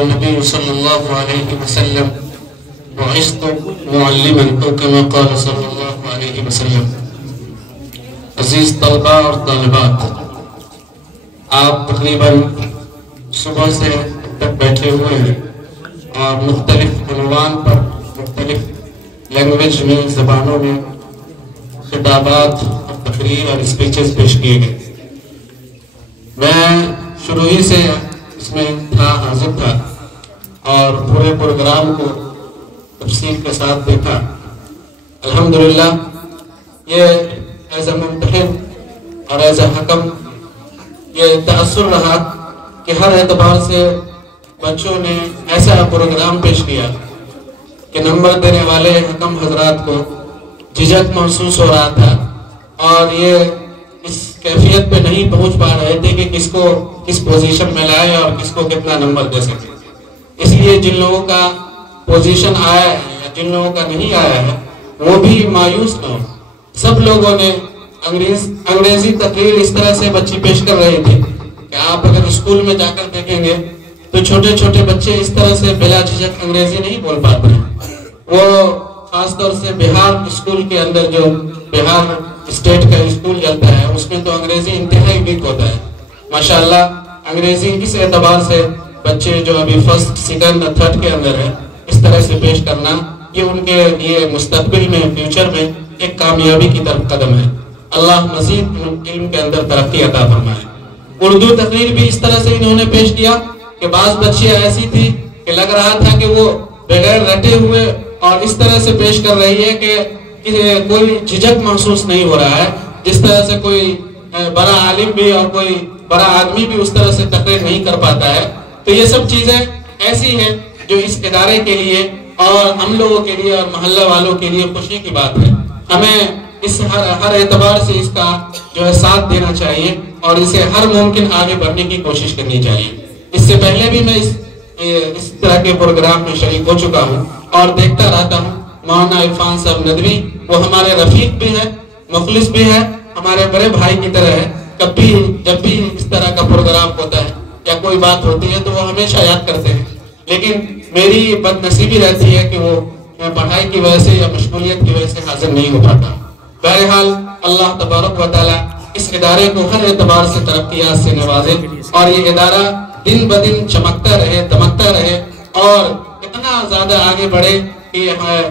النبي صلى الله عليه وسلم بعثت معلما أو كما قال صلى الله عليه وسلم. عزیز طلباء اور طالبات، آپ تقریباً صبح سے تک بیٹھے ہوئے ہیں اور مختلف عنوان پر مختلف لینگویج میں، زبانوں میں خطابات اور تقریر اور اسپیچز پیش کیے گئے. میں شروع ہی سے اس میں حاضر تھا اور پورے پروگرام کو تفصیل کے ساتھ دیکھا. الحمدللہ یہ ایز اے ممتحن اور ایز اے حکم یہ تأثر رہا کہ ہر اعتبار سے بچوں نے ایسا پروگرام پیش کیا کہ نمبر دینے والے حکم حضرات کو جھجک محسوس ہو رہا تھا اور یہ اس کیفیت پہ نہیں پہنچ پا رہے تھے کہ کس کو کس پوزیشن میں لائے اور کس کو کتنا نمبر دے سکے. اس لیے جن لوگوں کا پوزیشن آیا ہے یا جن لوگوں کا نہیں آیا ہے وہ بھی مایوس نہ ہو. سب لوگوں نے انگریزی تقریر اس طرح سے بچے پیش کر رہے تھے کہ آپ اگر اسکول میں جا کر دیکھیں گے تو چھوٹے چھوٹے بچے اس طرح سے بلا جھجک انگریزی نہیں بول پاتے ہیں. وہ خاص طور سے بہار اسکول کے اندر جو بہار اسٹیٹ کا اسکول چلتا ہے اس میں تو انگریزی انتہائی ویک ہوتا ہے. ماشاءاللہ انگریزی اس اعتبار سے بچے جو ابھی فرسٹ سیکنڈ اور تھرڈ کے اندر ہے اس طرح سے پیش کرنا یہ ان کے لیے مستقبل میں فیوچر میں ایک کامیابی کی طرف قدم ہے. اللہ مزید علم کے اندر ترقی عطا فرمائے. اردو تقریر بھی اس طرح سے انہوں نے پیش کیا کہ بعض بچے ایسی تھی کہ لگ رہا تھا کہ وہ بغیر رٹے ہوئے اور اس طرح سے پیش کر رہی ہے کہ کوئی جھجک محسوس نہیں ہو رہا ہے، جس طرح سے کوئی بڑا عالم بھی اور کوئی بڑا آدمی بھی اس طرح سے تقریر نہیں کر پاتا ہے. تو یہ سب چیزیں ایسی ہیں جو اس ادارے کے لیے اور ہم لوگوں کے لیے اور محلہ والوں کے لیے خوشی کی بات ہے. ہمیں اس ہر اعتبار سے اس کا جو ہے ساتھ دینا چاہیے اور اسے ہر ممکن آگے بڑھنے کی کوشش کرنی چاہیے. اس سے پہلے بھی میں اس طرح کے پروگرام میں شریک ہو چکا ہوں اور دیکھتا رہتا ہوں. مولانا عرفان صاحب ندوی وہ ہمارے رفیق بھی ہیں، مخلص بھی ہیں، ہمارے بڑے بھائی کی طرح ہے. کبھی جب بھی اس طرح کا پروگرام ہوتا ہے یا کوئی بات ہوتی ہے تو وہ ہمیشہ یاد کرتے ہیں. لیکن میری بد نصیبی رہتی ہے کہ وہ پڑھائی کی وجہ سے یا مشغولیت کی وجہ سے حاضر نہیں ہو پاتا. بہرحال اللہ تبارک و تعالی اس ادارے کو ہر اعتبار سے ترقیات سے نوازے اور یہ ادارہ دن بدن چمکتا رہے، دمکتا رہے اور اتنا زیادہ آگے بڑھے کہ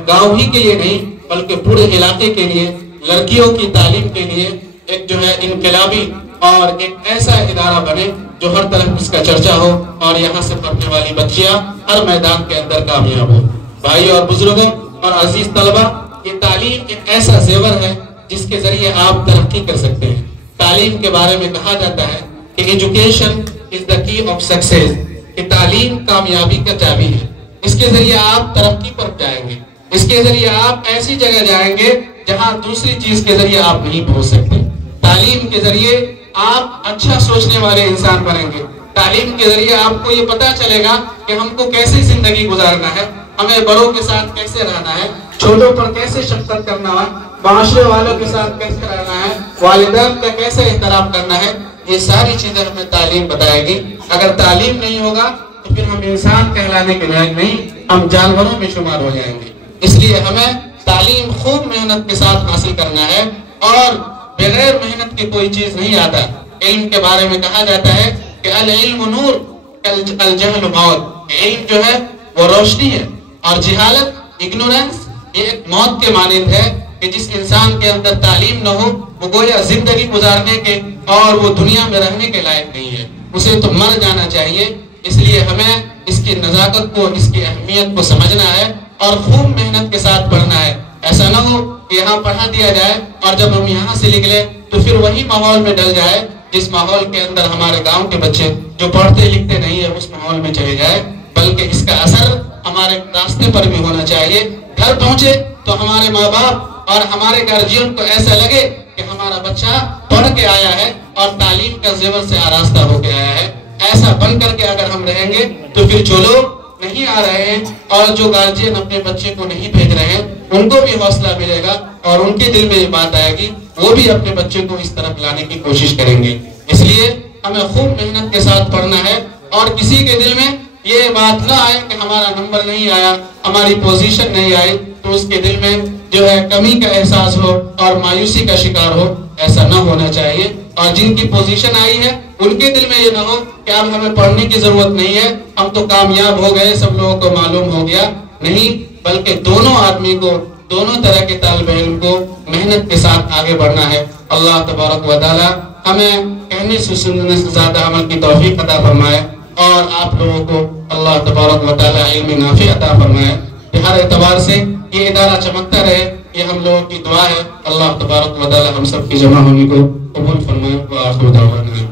گاؤں ہی کے لیے نہیں بلکہ پورے علاقے کے لیے لڑکیوں کی تعلیم کے لیے ایک جو ہے انقلابی اور ایک ایسا ادارہ بنے جو ہر طرف اس کا چرچا ہو اور یہاں سے پڑھنے والی بچیاں ہر میدان کے اندر کامیاب ہو. بھائی اور بزرگوں اور عزیز طلبہ، یہ تعلیم ایک ایسا زیور ہے جس کے ذریعے آپ ترقی کر سکتے ہیں. تعلیم کے بارے میں کہا جاتا ہے کہ ایجوکیشن از دا کی آف سکسیس، کہ تعلیم کامیابی کا چابی ہے. اس کے ذریعے آپ ترقی پر جائیں گے، اس کے ذریعے آپ ایسی جگہ جائیں گے جہاں دوسری چیز کے ذریعے آپ نہیں پہنچ سکتے. تعلیم کے ذریعے آپ اچھا سوچنے والے انسان بنیں گے. تعلیم کے ذریعے آپ کو یہ پتا چلے گا کہ ہم کو کیسے زندگی گزارنا ہے، ہمیں بڑوں کے ساتھ کیسے رہنا ہے، چھوٹوں پر کیسے شفقت کرنا ہے، معاشرے والوں کے ساتھ کیسے رہنا ہے، والدین کا کیسے احترام کرنا ہے. یہ ساری چیزیں ہمیں تعلیم بتائے گی. اگر تعلیم نہیں ہوگا تو پھر ہم انسان کہلانے کے لائق نہیں، ہم جانوروں میں شمار ہو جائیں گے. اس لیے ہمیں تعلیم خوب محنت کے ساتھ حاصل کرنا ہے اور بغیر محنت کے کوئی چیز نہیں آتا. علم کے بارے میں کہا جاتا ہے کہ العلم نور الجہل موت. علم جو ہے وہ روشنی ہے اور جہالت اگنورنس یہ ایک موت کے مانند ہے کہ جس انسان کے اندر تعلیم نہ ہو وہ گویا زندگی گزارنے کے اور وہ دنیا میں رہنے کے لائق نہیں ہے، اسے تو مر جانا چاہیے. اس لیے ہمیں اس کی نزاکت کو، اس کی اہمیت کو سمجھنا ہے اور خوب محنت کے ساتھ پڑھنا ہے. ایسا نہ ہو کہ یہاں پڑھا دیا جائے اور جب ہم یہاں سے نکلے تو پھر وہی ماحول میں ڈل جائے جس ماحول کے اندر ہمارے گاؤں کے بچے جو پڑھتے لکھتے نہیں ہیں اس ماحول میں چلے جائے. بلکہ اس کا اثر ہمارے راستے پر بھی ہونا چاہیے. گھر پہنچے تو ہمارے ماں باپ اور ہمارے گارجین کو ایسا لگے کہ ہمارا بچہ پڑھ کے آیا ہے اور تعلیم کا زیور سے آراستہ ہو کے آیا ہے. ایسا بن کر کے اگر ہم رہیں گے تو پھر جو لوگ نہیں آ رہے ہیں اور جو گارجین اپنے بچے کو نہیں بھیج رہے ہیں ان کو بھی حوصلہ ملے گا اور ان کے دل میں یہ بات آئے گی، وہ بھی اپنے بچے کو اس طرف لانے کی کوشش کریں گے. اس لیے ہمیں خوب محنت کے ساتھ پڑھنا ہے اور کسی کے دل میں یہ بات نہ آئے کہ ہمارا نمبر نہیں آیا، ہماری پوزیشن نہیں آئی، تو اس کے دل میں جو ہے کمی کا احساس ہو اور مایوسی کا شکار ہو، ایسا نہ ہونا چاہیے۔ اور جن کی پوزیشن آئی ہے ان کے دل میں یہ نہ ہو کہ اب ہمیں پڑھنے کی ضرورت نہیں ہے، ہم تو کامیاب ہو گئے، سب لوگوں کو معلوم ہو گیا، نہیں، بلکہ دونوں آدمی کو، دونوں طرح کے طالب علم کو محنت کے ساتھ آگے بڑھنا ہے۔ اللہ تبارک و تعالی ہمیں کہنے سے سننے سے زیادہ عمل کی توفیق عطا فرمائے، اور آپ لوگوں کو اللہ تبارک و تعالی علم نافع عطا فرمائے کہ ہر اعتبار سے یہ ادارہ چمکتا رہے، یہ ہم لوگوں کی دعا ہے۔ اللہ تبارک و تعالی ہم سب کی جمع ہونے کو قبول فرمائے۔ وآخر دعوانا